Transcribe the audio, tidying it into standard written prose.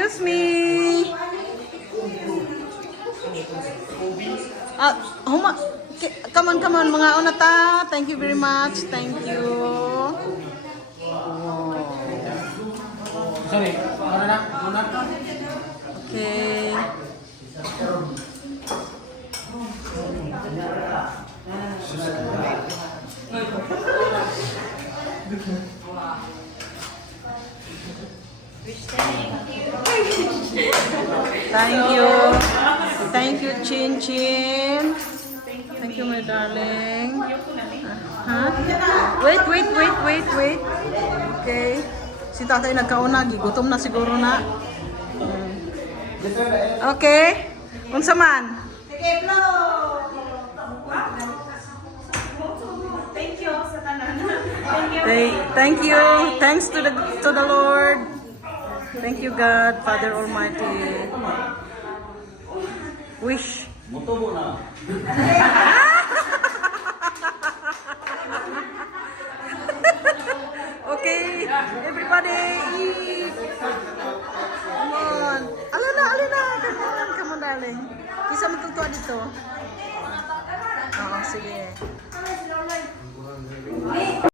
Excuse me. Come on, mga onata. Thank you very much. Thank you. Sorry, ano na? Okay. Thank you. Thank you, Chin Chin. Thank you, my darling. Huh? Wait. Okay. Si tatay nagkauna, gigutom na siguro na. Okay. Unsa man? Sige, flow! Thank you sa tanan. Thank you. Thanks to the Lord. Thank you, God, Father Almighty. Wish. Motobo na. Okay, everybody eat. Come on. Alina. Come on, darling. Isa mo tutuwa dito. Oo, sige.